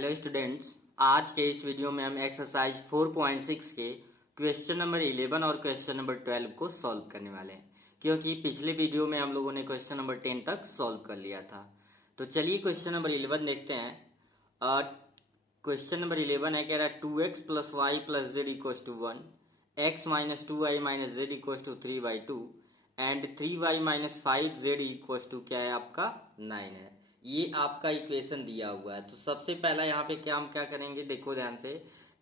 Hello students, आज के इस वीडियो में हम एक्सरसाइज 4.6 के क्वेश्चन नंबर 11 और क्वेश्चन नंबर 12 को सॉल्व करने वाले हैं, क्योंकि पिछले वीडियो में हम लोगों ने क्वेश्चन नंबर 10 तक सॉल्व कर लिया था। तो चलिए क्वेश्चन नंबर 11 देखते हैं। क्वेश्चन नंबर 11 है, कह रहा है 2x plus Y plus Z equals to 1, X minus 2y minus Z equals to 3/2 and 3y minus 5z equals to क्या है आपका 9 है। ये आपका इक्वेशन दिया हुआ है। तो सबसे पहला यहाँ पे क्या हम क्या करेंगे, देखो ध्यान से,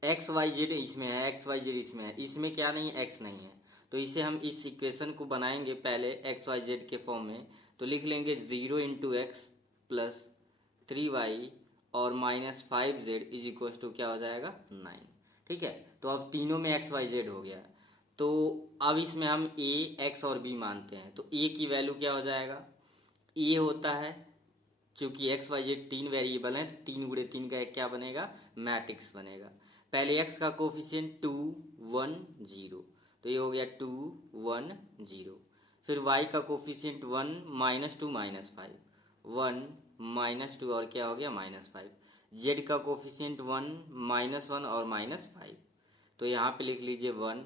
एक्स वाई जेड इसमें है, एक्स वाई जेड इसमें है, इसमें क्या नहीं है, एक्स नहीं है। तो इसे हम इस इक्वेशन को बनाएंगे पहले एक्स वाई जेड के फॉर्म में। तो लिख लेंगे 0 इंटू एक्स प्लस 3y और minus 5z is equal to क्या हो जाएगा 9। ठीक है, तो अब तीनों में एक्स वाई जेड हो गया। तो अब इसमें हम ए एक्स और बी मानते हैं। तो ए की वैल्यू क्या हो जाएगा, ए होता है, चूंकि एक्स वाई जेड तीन वेरिएबल हैं तो 3 गुणे 3 का एक क्या बनेगा, मैट्रिक्स बनेगा। पहले एक्स का कोफिशिएंट 2 1 0, तो ये हो गया 2 1 0। फिर वाई का कोफिशिएंट 1 -2 -5 1 -2 और क्या हो गया -5। जेड का कोफिशिएंट 1 -1 और -5, तो यहाँ पे लिख लीजिए 1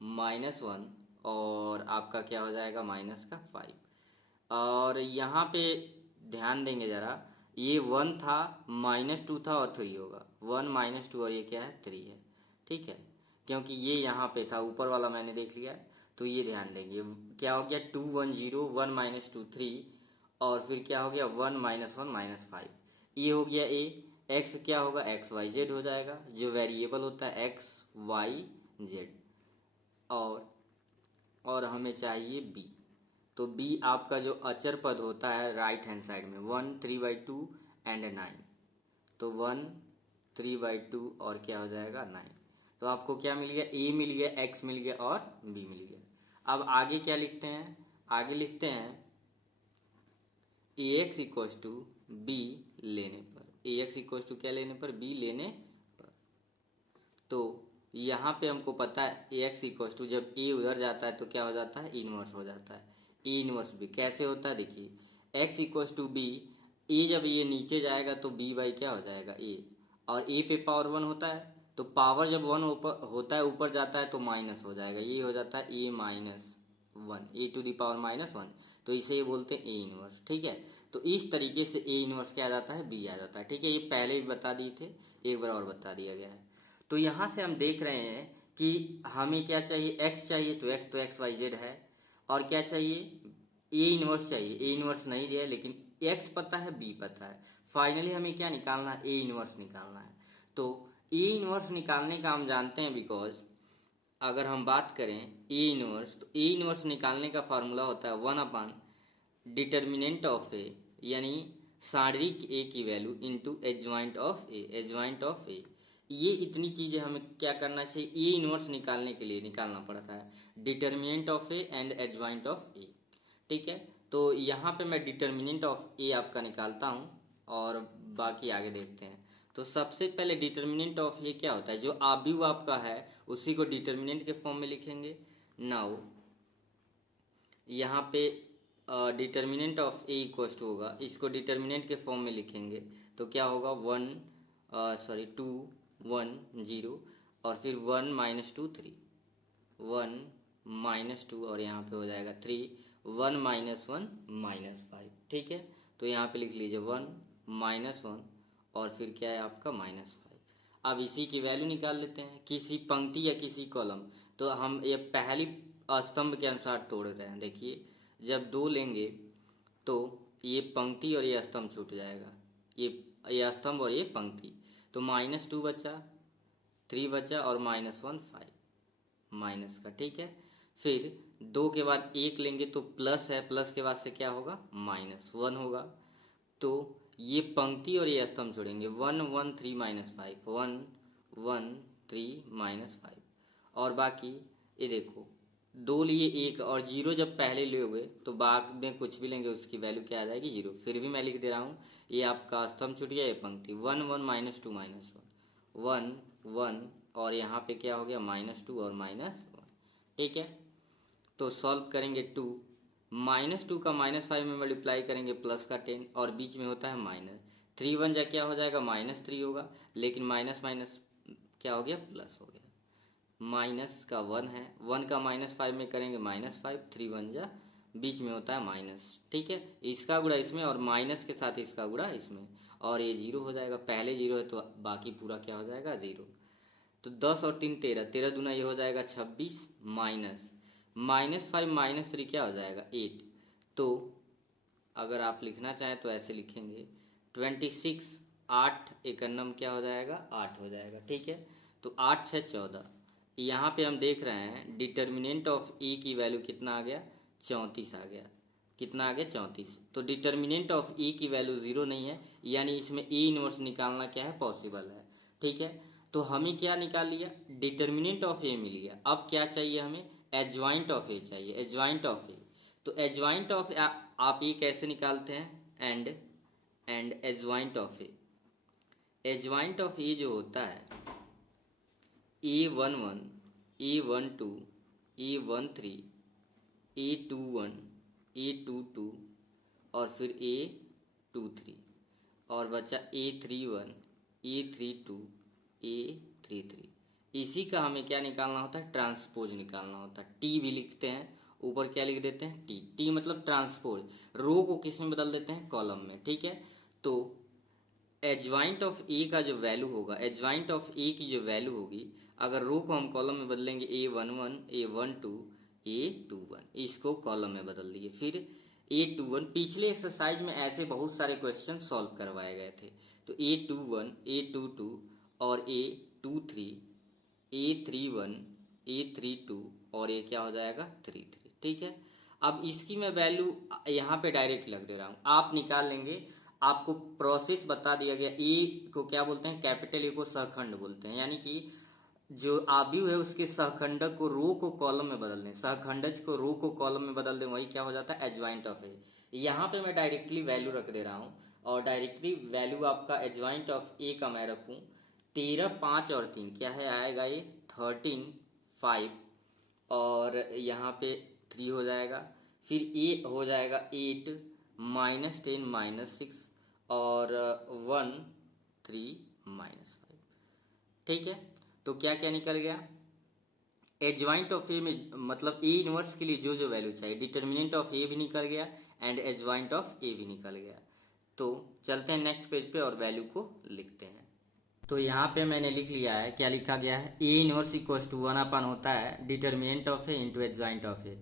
-1 और आपका क्या हो जाएगा माइनस का 5। और यहाँ पे ध्यान देंगे जरा, ये 1 था, -2 था और 3 होगा, 1 -2 और ये क्या है 3 है। ठीक है, क्योंकि ये यहाँ पे था, ऊपर वाला मैंने देख लिया। तो ये ध्यान देंगे, क्या हो गया 2 1 0 1 -2 3 और फिर क्या हो गया 1 -1 -5। ये हो गया ए। एक्स क्या होगा, एक्स वाई जेड हो जाएगा, जो वेरिएबल होता है एक्स वाई जेड। और हमें चाहिए बी। तो बी आपका जो अचर पद होता है राइट हैंड साइड में 1 3/2 एंड 9। तो 1 3/2 और क्या हो जाएगा 9। तो आपको क्या मिल गया, ए मिल गया, एक्स मिल गया और बी मिल गया। अब आगे क्या लिखते हैं, आगे लिखते हैं ए एक्स इक्वल्स टू बी लेने पर, ए एक्स इक्वल्स टू क्या लेने पर, बी लेने पर। तो यहाँ पे हमको पता है ए एक्स इक्वल्स टू, जब ए उधर जाता है तो क्या हो जाता है, इनवर्स हो जाता है। ए इनवर्स बी कैसे होता है, देखिए एक्स इक्वल्स टू बी, ए जब ये नीचे जाएगा तो बी बाई क्या हो जाएगा ए, और ए पे पावर 1 होता है, तो पावर जब 1 ऊपर होता है ऊपर जाता है तो माइनस हो जाएगा, ये हो जाता है ए -1, ए टू दी पावर -1। तो इसे ये बोलते हैं ए इनवर्स। ठीक है, तो इस तरीके से ए इनवर्स क्या आ जाता है, बी आ जाता है। ठीक है, ये पहले भी बता दिए थे, एक बार और बता दिया गया है। तो यहाँ से हम देख रहे हैं कि हमें क्या चाहिए, एक्स चाहिए, तो एक्स वाई जेड है। और क्या चाहिए, ए इनवर्स चाहिए, ए इनवर्स नहीं दिया है लेकिन एक्स पता है, बी पता है। फाइनली हमें क्या निकालना है, ए इनवर्स निकालना है। तो ए इनवर्स निकालने का हम जानते हैं, बिकॉज अगर हम बात करें ए इनवर्स, तो ए इनवर्स निकालने का फार्मूला होता है 1 डिटर्मिनेंट ऑफ ए, यानी शारीरिक ए की value into adjoint of A, adjoint of A. ये इतनी चीजें हमें क्या करना चाहिए, ए इनवर्स निकालने के लिए निकालना पड़ता है, determinant of A and adjoint of A. ठीक है, तो यहाँ पे मैं डिटर्मिनेंट ऑफ ए आपका निकालता हूँ और बाकी आगे देखते हैं। तो सबसे पहले डिटर्मिनेंट ऑफ ए क्या होता है, जो आव्यूह आपका है उसी को डिटर्मिनेंट के फॉर्म में लिखेंगे। नाउ यहाँ पे determinant of A equals to होगा, इसको डिटर्मिनेंट के फॉर्म में लिखेंगे तो क्या होगा 2 1 0 और फिर 1 -2 3, 1 -2 और यहाँ पे हो जाएगा 3, 1 -1 -5। ठीक है, तो यहाँ पे लिख लीजिए 1 -1 और फिर क्या है आपका -5। अब इसी की वैल्यू निकाल लेते हैं, किसी पंक्ति या किसी कॉलम। तो हम ये पहली स्तंभ के अनुसार तोड़ रहे हैं। देखिए, जब 2 लेंगे तो ये पंक्ति और ये स्तंभ छूट जाएगा, ये स्तंभ और ये पंक्ति। तो -2 बचा, 3 बचा और -1 5 माइनस का। ठीक है, फिर 2 के बाद 1 लेंगे तो प्लस है, प्लस के बाद से क्या होगा -1 होगा। तो ये पंक्ति और ये स्तंभ छोड़ेंगे, 1 1 3 -5 1 1 3 -5 और बाकी ये देखो 2 लिए 1 और 0 जब पहले लोगे तो बाद में कुछ भी लेंगे उसकी वैल्यू क्या आ जाएगी 0। फिर भी मैं लिख दे रहा हूँ, ये आपका स्तंभ छूट गया, ये पंक्ति 1 1 -2 -1 1 1 और यहाँ पे क्या हो गया -2 और -1। ठीक है, तो सॉल्व करेंगे 2 -2 का -5 में मल्टीप्लाई करेंगे प्लस का 10 और बीच में होता है माइनस 3 वन जा क्या हो जाएगा -3 होगा, लेकिन माइनस माइनस क्या हो गया प्लस हो गया, माइनस का 1 है, 1 का -5 में करेंगे -5, 3 वन जा बीच में होता है माइनस, ठीक है, इसका गुणा इसमें और माइनस के साथ इसका गुणा इसमें, और ये 0 हो जाएगा, पहले 0 है तो बाकी पूरा क्या हो जाएगा 0। तो 10 और 3 13, 13 दूना ये हो जाएगा 26, माइनस -5 -3 क्या हो जाएगा 8। तो अगर आप लिखना चाहें तो ऐसे लिखेंगे 26, 8 एकन्नम क्या हो जाएगा 8 हो जाएगा, ठीक है। तो 8 6 14, यहाँ पे हम देख रहे हैं डिटर्मिनेंट ऑफ ए की वैल्यू कितना आ गया 34 आ गया, कितना आ गया 34। तो डिटर्मिनेंट ऑफ ए की वैल्यू 0 नहीं है, यानी इसमें ए इनवर्स निकालना क्या है पॉसिबल है, ठीक है। तो हमें क्या निकाल लिया, डिटर्मिनेंट ऑफ ए मिल गया। अब क्या चाहिए हमें, एडजॉइंट ऑफ ए चाहिए, एडजॉइंट ऑफ ए। तो एडजॉइंट ऑफ आप ये कैसे निकालते हैं, and adjoint of A, adjoint of A जो होता है A11, A12, A13, A21, A22 और फिर A23 और बचा A31, A32, A33। इसी का हमें क्या निकालना होता है, ट्रांसपोज निकालना होता है। टी भी लिखते हैं, ऊपर क्या लिख देते हैं टी, टी मतलब ट्रांसपोज, रो को किस में बदल देते हैं कॉलम में, ठीक है। तो एडजॉइंट ऑफ ए का जो वैल्यू होगा, एडजॉइंट ऑफ ए की जो वैल्यू होगी, अगर रो को हम कॉलम में बदलेंगे A11, A12, A21, इसको कॉलम में बदल दिए, फिर A21। पिछले एक्सरसाइज में ऐसे बहुत सारे क्वेश्चन सॉल्व करवाए गए थे। तो A21, A22 और A23, A31, A32 और ये क्या हो जाएगा 33, ठीक है। अब इसकी मैं वैल्यू यहाँ पे डायरेक्ट लग दे रहा हूँ, आप निकाल लेंगे। आपको प्रोसेस बता दिया गया, ए को क्या बोलते हैं, कैपिटल ए को सहखंड बोलते हैं, यानी कि जो आव्यूह है उसके सहखंडक को रो को कॉलम में बदल दें, सहखंडज को रो को कॉलम में बदल दें, वही क्या हो जाता है एडजॉइंट ऑफ ए। यहाँ पे मैं डायरेक्टली वैल्यू रख दे रहा हूँ, और डायरेक्टली वैल्यू आपका एडजॉइंट ऑफ ए का मैं रखूँ 13, 5 और 3 क्या है आएगा ये 13, 5 और यहाँ पे 3 हो जाएगा, फिर ए हो जाएगा 8, -10, -6 और 1, 3, -5, ठीक है। तो क्या क्या निकल गया, एडजॉइंट ऑफ ए में मतलब ए इनवर्स के लिए जो जो वैल्यू चाहिए, डिटर्मिनेंट ऑफ ए भी निकल गया एंड एडजॉइंट ऑफ ए भी निकल गया। तो चलते हैं नेक्स्ट पेज पे और वैल्यू को लिखते हैं। तो यहाँ पे मैंने लिख लिया है, क्या लिखा गया है, ए इनवर्स इक्वल्स टू 1 होता है determinant of A into adjoint of A.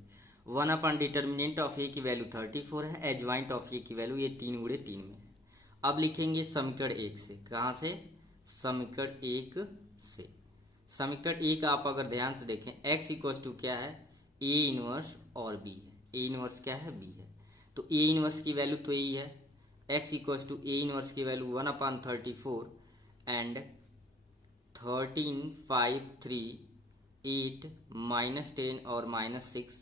1 determinant of A की वैल्यू 34 है, एडजॉइंट ऑफ ए की वैल्यू ये 3 गुणे 3 में है। अब लिखेंगे समीकरण 1 से, कहाँ से, समीकरण 1 से। समीकरण 1 आप अगर ध्यान से देखें, x इक्वल्स टू क्या है ए इनवर्स और b है, ए इनवर्स क्या है b है। तो ए इनवर्स की वैल्यू तो यही है, x equals to A inverse की वैल्यू 1/34 एंड 13, 5, 3, 8, -10 और -6,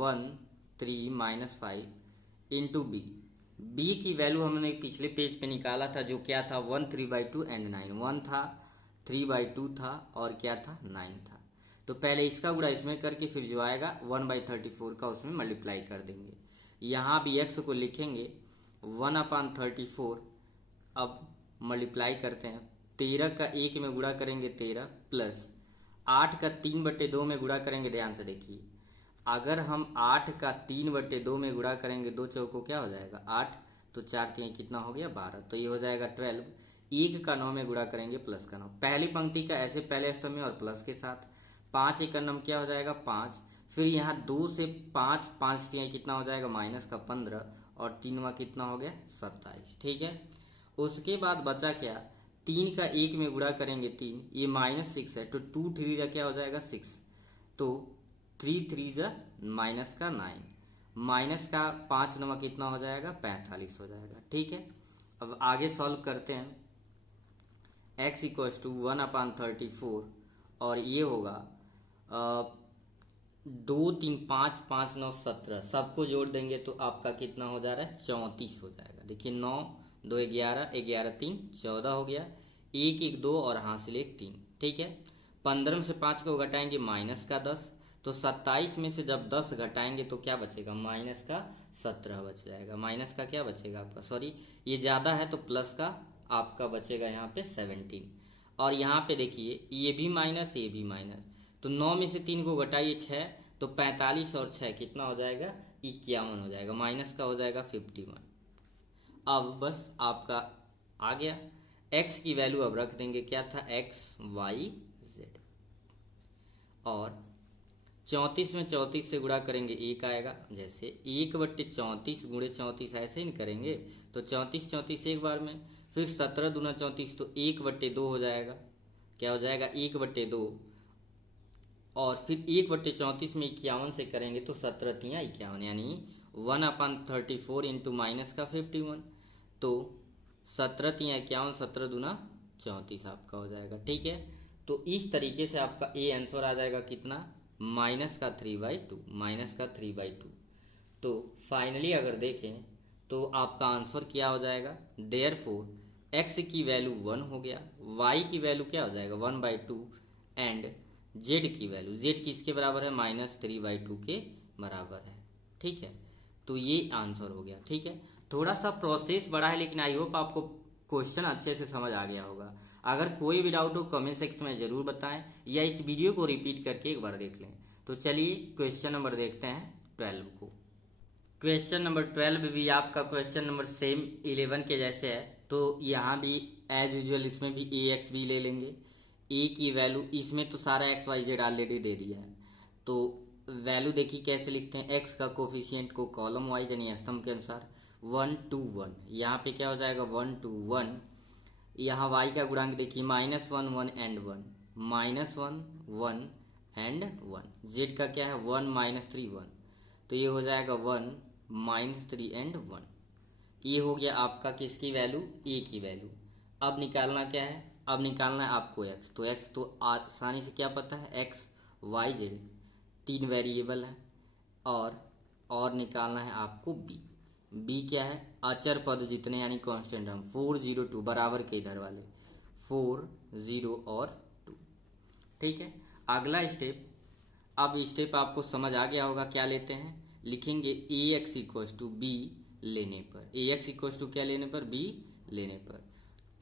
1, 3, -5 इंटू बी। बी की वैल्यू हमने पिछले पेज पे निकाला था, जो क्या था 1 3/2 एंड 9, 1 था 3/2 था और क्या था 9 था। तो पहले इसका गुणा इसमें करके फिर जो आएगा 1/34 का उसमें मल्टीप्लाई कर देंगे। यहाँ भी x को लिखेंगे 1/34, अब मल्टीप्लाई करते हैं, 13 का 1 में गुणा करेंगे 13 प्लस 8 का 3/2 में गुणा करेंगे। ध्यान से देखिए, अगर हम 8 का 3/2 में गुणा करेंगे, 2 चौको क्या हो जाएगा 8, तो 4 3 कितना हो गया 12, तो ये हो जाएगा 12। 1 का 9 में गुणा करेंगे प्लस का 9, पहली पंक्ति का ऐसे पहले स्टेप में और प्लस के साथ। 5 1 का नम क्या हो जाएगा 5, फिर यहाँ 2 से 5, 5 3 कितना हो जाएगा माइनस का 15 और 3वां कितना हो गया 27, ठीक है। उसके बाद बचा क्या, 3 का 1 में गुणा करेंगे 3, ये -6 है, तो 2 3 क्या हो जाएगा 6, तो 3 3 माइनस का 9, माइनस का 5 नवा कितना हो जाएगा 45 हो जाएगा, ठीक है। अब आगे सॉल्व करते हैं, x इक्वल्स टू 1/34 और ये होगा 2 3 5 5 9 17, सबको जोड़ देंगे तो आपका कितना हो जा रहा है 34 हो जाएगा। देखिए 9 2 11, 11 3 14 हो गया, 1 1 2 और हासिल 1 3, ठीक है। 15 में से 5 को घटाएंगे -10, तो 27 में से जब 10 घटाएंगे तो क्या बचेगा, माइनस का 17 बच जाएगा। माइनस का क्या बचेगा आपका, सॉरी ये ज़्यादा है तो प्लस का आपका बचेगा यहाँ पे 17। और यहाँ पे देखिए ये भी माइनस ये भी माइनस, तो 9 में से 3 को घटाइए 6, तो 45 और 6 कितना हो जाएगा, 51 हो जाएगा। माइनस का हो जाएगा 51। अब बस आपका आ गया। x की वैल्यू अब रख देंगे, क्या था, x y z। और 34 में 34 से गुणा करेंगे 1 आएगा, जैसे 1/34 गुणे 34 ऐसे ही करेंगे तो 34 34 एक बार में, फिर 17 दूना 34 तो 1/2 हो जाएगा। क्या हो जाएगा, 1/2। और फिर 1/34 में 51 से करेंगे तो 17 तियाँ 51, यानी 1/34 इंटू माइनस का 51, तो 17 तियाँ 51, 17 दूना 34 आपका हो जाएगा। ठीक है, तो इस तरीके से आपका ए आंसर आ जाएगा कितना, माइनस का 3/2, माइनस का 3/2। तो फाइनली अगर देखें तो आपका आंसर क्या हो जाएगा, देयरफॉर एक्स की वैल्यू 1 हो गया, वाई की वैल्यू क्या हो जाएगा 1/2, एंड जेड की वैल्यू, जेड किसके बराबर है, -3/2 के बराबर है। ठीक है, तो ये आंसर हो गया। ठीक है, थोड़ा सा प्रोसेस बड़ा है लेकिन आई होप आपको क्वेश्चन अच्छे से समझ आ गया होगा। अगर कोई भी डाउट हो कमेंट सेक्शन में ज़रूर बताएं, या इस वीडियो को रिपीट करके एक बार देख लें। तो चलिए क्वेश्चन नंबर देखते हैं 12 को। क्वेश्चन नंबर 12 भी आपका क्वेश्चन नंबर सेम 11 के जैसे है, तो यहाँ भी एज यूजल इसमें भी ए एक्स भी ले लेंगे। ए की वैल्यू, इसमें तो सारा एक्स वाई जेड ऑलरेडी दे दिया है, तो वैल्यू देखिए कैसे लिखते हैं, एक्स का कोफिशिएंट को कॉलम वाइज यानी स्तंभ के अनुसार 1 2 1, यहाँ पे क्या हो जाएगा 1 2 1। यहाँ वाई का गुणांक देखिए -1 1 एंड 1, -1 1 एंड 1। जेड का क्या है 1 -3 1, तो ये हो जाएगा 1 -3 एंड 1। ये हो गया आपका किसकी वैल्यू, ए की वैल्यू। अब निकालना क्या है, अब निकालना है आपको एक्स, तो एक्स तो आसानी से क्या पता है, एक्स वाई जेड 3 वेरिएबल है। और निकालना है आपको बी। बी क्या है, अचर पद जितने यानी कांस्टेंट हम 4 0 2 बराबर के इधर वाले 4 0 और 2। ठीक है, अगला स्टेप, अब स्टेप आपको समझ आ गया होगा, क्या लेते हैं, लिखेंगे ए एक्स इक्वस टू बी लेने पर, ए एक्स इक्वस टू क्या लेने पर, बी लेने पर।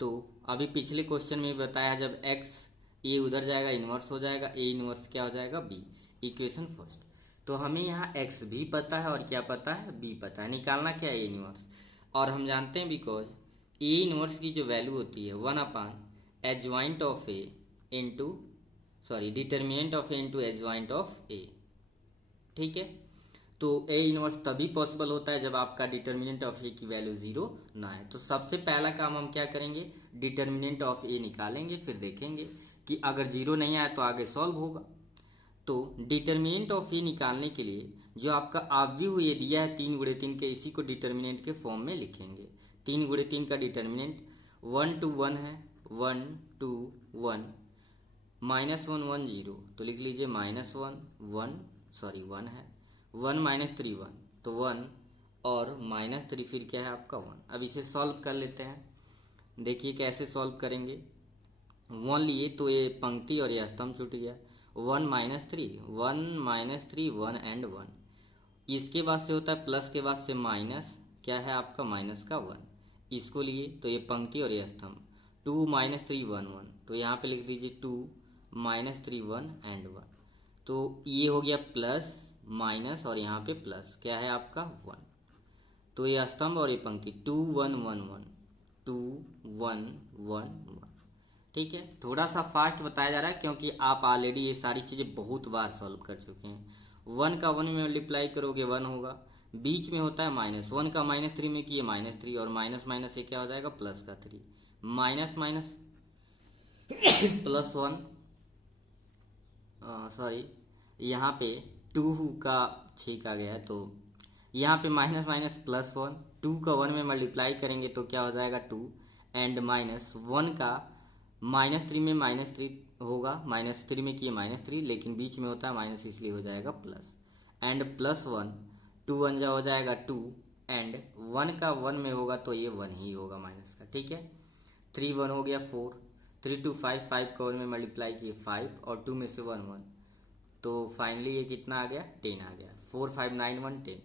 तो अभी पिछले क्वेश्चन में बताया जब एक्स ए उधर जाएगा इन्वर्स हो जाएगा, ए इन्वर्स क्या हो जाएगा बी, इक्वेशन फर्स्ट। तो हमें यहाँ एक्स भी पता है और क्या पता है, बी पता है, निकालना क्या है ए इन्वर्स। और हम जानते हैं बिकॉज ए इन्वर्स की जो वैल्यू होती है one by adjoint of A into, sorry determinant of A into adjoint of A. ठीक है, तो ए इनवर्स तभी पॉसिबल होता है जब आपका डिटर्मिनेंट ऑफ ए की वैल्यू 0 ना है। तो सबसे पहला काम हम क्या करेंगे, डिटर्मिनेंट ऑफ ए निकालेंगे, फिर देखेंगे कि अगर 0 नहीं आया तो आगे सॉल्व होगा। तो डिटर्मिनेंट ऑफ ए निकालने के लिए जो आपका ऑब्वियस ये दिया है 3 × 3 के, इसी को डिटर्मिनेंट के फॉर्म में लिखेंगे। 3 × 3 का डिटर्मिनेंट 1 2 1 है, 1 2 1 -1 1 0, तो लिख लीजिए -1 1, सॉरी 1 है, 1 -3 1, तो 1 और -3 फिर क्या है आपका 1। अब इसे सॉल्व कर लेते हैं, देखिए कैसे सॉल्व करेंगे। 1 लिए तो ये पंक्ति और ये स्तंभ छूट गया, 1 -3 1 -3 1 एंड 1। इसके बाद से होता है प्लस के बाद से माइनस, क्या है आपका माइनस का 1, इसको लिए तो ये पंक्ति और ये स्तंभ 2 -3 1 1, तो यहाँ पे लिख लीजिए 2 -3 1 एंड 1। तो ये हो गया प्लस माइनस और यहाँ पे प्लस, क्या है आपका 1। तो ये स्तंभ और ये पंक्ति 2 1 1 1 2 1 1 1। ठीक है, थोड़ा सा फास्ट बताया जा रहा है क्योंकि आप ऑलरेडी ये सारी चीज़ें बहुत बार सॉल्व कर चुके हैं। 1 का 1 में मल्टीप्लाई करोगे 1 होगा, बीच में होता है -1 का -3 में किए -3, और माइनस माइनस से क्या हो जाएगा प्लस का 3, माइनस माइनस +1, सॉरी यहाँ पे 2 का ठीक आ गया है, तो यहाँ पे माइनस माइनस +1, 2 का 1 में मल्टीप्लाई करेंगे तो क्या हो जाएगा 2, एंड -1 का -3 में -3 होगा, -3 में किए -3, लेकिन बीच में होता है माइनस इसलिए हो जाएगा प्लस, एंड +1 2 1 जा हो जाएगा 2, एंड 1 का 1 में होगा तो ये 1 ही होगा माइनस का। ठीक है, 3 1 हो गया 4, 3 2 5, 5 का 1 में मल्टीप्लाई किए 5, और 2 में से 1 1, तो फाइनली ये कितना आ गया, 10 आ गया, 4 5 9 1 10।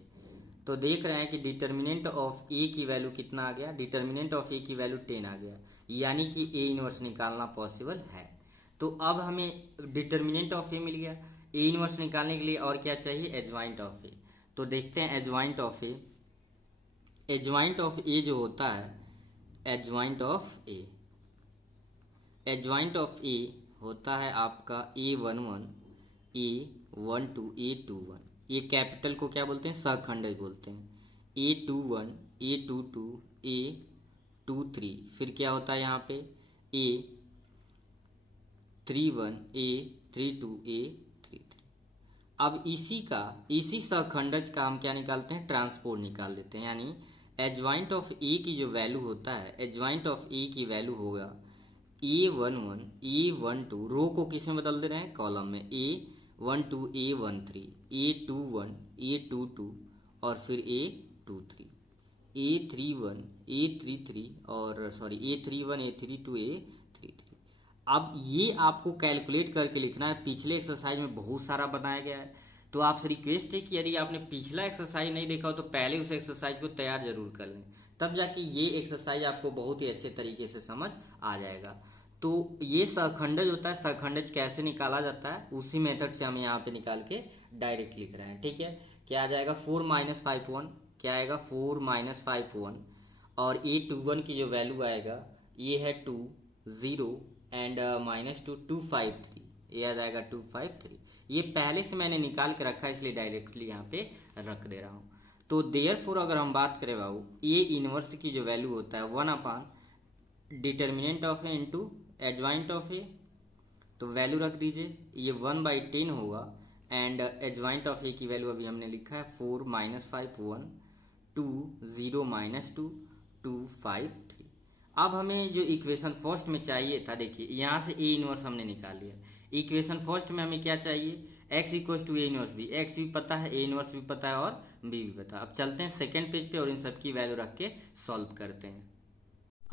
तो देख रहे हैं कि डिटर्मिनेंट ऑफ ए की वैल्यू कितना आ गया, डिटर्मिनेंट ऑफ ए की वैल्यू 10 आ गया, यानी कि ए इनवर्स निकालना पॉसिबल है। तो अब हमें डिटर्मिनेंट ऑफ ए मिल गया, ए इनवर्स निकालने के लिए और क्या चाहिए, एडजॉइंट ऑफ ए। तो देखते हैं adjoint of A. Adjoint of A जो होता है, adjoint of A, adjoint of A होता है आपका A11 A12 A21। ये कैपिटल को क्या बोलते हैं, सहखंडज बोलते हैं। A21 A22 A23, फिर क्या होता है यहाँ पे A31 A32 A33। अब इसी सहखंडज का हम क्या निकालते हैं, ट्रांसपोज निकाल देते हैं, यानी एडजॉइंट ऑफ ए की जो वैल्यू होता है, एडजॉइंट ऑफ ए की वैल्यू होगा A11 A12, रो को किस में बदल दे रहे हैं, कॉलम में, A12 A13 A21 A22 और फिर A23, A31 A33 और सॉरी A31 A32 A33। अब ये आपको कैलकुलेट करके लिखना है, पिछले एक्सरसाइज में बहुत सारा बनाया गया है। तो आपसे रिक्वेस्ट है कि यदि आपने पिछला एक्सरसाइज नहीं देखा हो तो पहले उस एक्सरसाइज को तैयार जरूर कर लें, तब जाके ये एक्सरसाइज आपको बहुत ही अच्छे तरीके से समझ आ जाएगा। तो ये सहखंडज होता है, सहखंडज कैसे निकाला जाता है उसी मेथड से हम यहाँ पे निकाल के डायरेक्ट लिख रहे हैं, ठीक है। क्या आ जाएगा 4 - 5 1, क्या आएगा 4 - 5 1, और A21 की जो वैल्यू आएगा ये है 2 0 एंड -2 253, ये आ जाएगा 253। ये पहले से मैंने निकाल के रखा है इसलिए डायरेक्टली यहाँ पे रख दे रहा हूँ। तो देयरफॉर अगर हम बात करें बाबू, ए इनवर्स की जो वैल्यू होता है 1 determinant of A into adjoint of A, तो वैल्यू रख दीजिए, ये 1/10 होगा, एंड एडजॉइंट ऑफ ए की वैल्यू अभी हमने लिखा है 4 - 5 1 2 0 -2 253। अब हमें जो इक्वेशन फर्स्ट में चाहिए था, देखिए यहाँ से ए इनवर्स हमने निकाल लिया। इक्वेशन फर्स्ट में हमें क्या चाहिए, x = A inverse B, X भी पता है, ए इनवर्स भी पता है और बी भी पता है। अब चलते हैं सेकेंड पेज पे और इन सब की वैल्यू रख के सॉल्व करते हैं।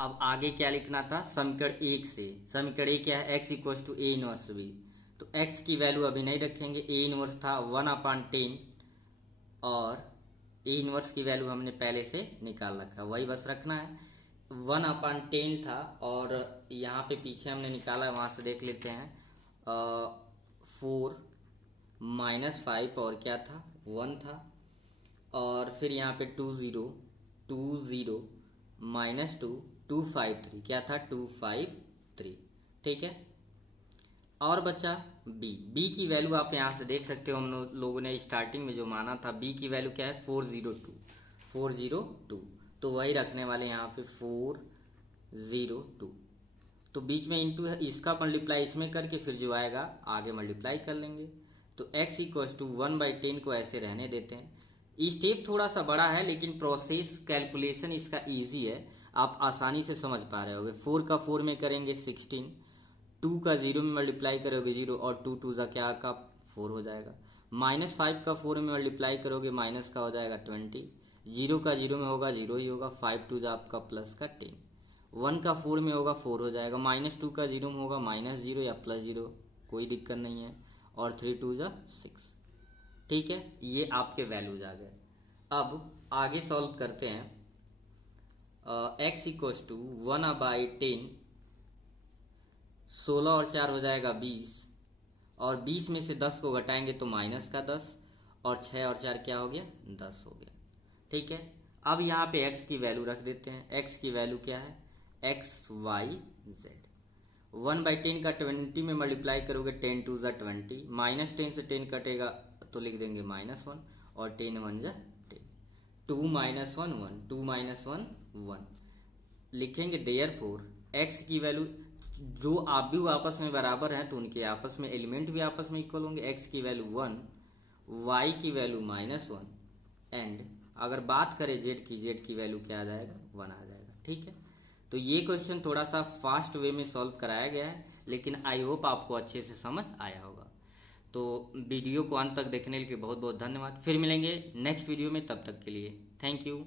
अब आगे क्या लिखना था, समीकरण 1 से, समीकरण 1 क्या है, x = ए इनवर्स बी। तो x की वैल्यू अभी नहीं रखेंगे, ए इनवर्स था 1/10 और ए इनवर्स की वैल्यू हमने पहले से निकाल रखा है, वही बस रखना है। 1/10 था और यहाँ पे पीछे हमने निकाला है, वहाँ से देख लेते हैं। 4 - 5 और क्या था 1 था, और फिर यहाँ पे 2 0 -2 253, क्या था 253, ठीक है। और बचा बी की वैल्यू आप यहाँ से देख सकते हो, हम लोगों ने स्टार्टिंग में जो माना था बी की वैल्यू क्या है 402, तो वही रखने वाले यहाँ पे 402। तो बीच में इंटू है, इसका मल्टीप्लाई इसमें करके फिर जो आएगा आगे मल्टीप्लाई कर लेंगे। तो x = 1/10 को ऐसे रहने देते हैं। स्टेप थोड़ा सा बड़ा है लेकिन प्रोसेस कैलकुलेशन इसका इजी है, आप आसानी से समझ पा रहे होगे। 4 का 4 में करेंगे 16, 2 का 0 में मल्टीप्लाई करोगे 0 और 2 2 का क्या का 4 हो जाएगा। -5 का 4 में मल्टीप्लाई करोगे माइनस का हो जाएगा 20, 0 का 0 में होगा 0 ही होगा, 5 2 आपका प्लस का 10, 1 का 4 में होगा 4 हो जाएगा, -2 का 0 में होगा -0 या +0, कोई दिक्कत नहीं है, और 3 2 6, ठीक है। ये आपके वैल्यूज आ गए। अब आगे सॉल्व करते हैं। x = 1/10, 16 और 4 हो जाएगा 20, और 20 में से 10 को घटाएंगे तो -10, और 6 और 4 क्या हो गया 10 हो गया, ठीक है। अब यहाँ पे x की वैल्यू रख देते हैं। x की वैल्यू क्या है, x y z। 1/10 का 20 में मल्टीप्लाई करोगे 10 2 20, -10 से 10 कटेगा तो लिख देंगे -1, और 10 1 10, 2 - 1 1, 2 - 1 1 लिखेंगे। देयरफॉर x की वैल्यू जो आप भी आपस में बराबर हैं तो उनके आपस में एलिमेंट भी आपस में इक्वल होंगे। x की वैल्यू 1, y की वैल्यू -1, एंड अगर बात करें z की वैल्यू क्या आ जाएगा 1 आ जाएगा, ठीक है। तो ये क्वेश्चन थोड़ा सा फास्ट वे में सॉल्व कराया गया है, लेकिन आई होप आपको अच्छे से समझ आया होगा। तो वीडियो को अंत तक देखने के लिए बहुत बहुत धन्यवाद। फिर मिलेंगे नेक्स्ट वीडियो में, तब तक के लिए थैंक यू।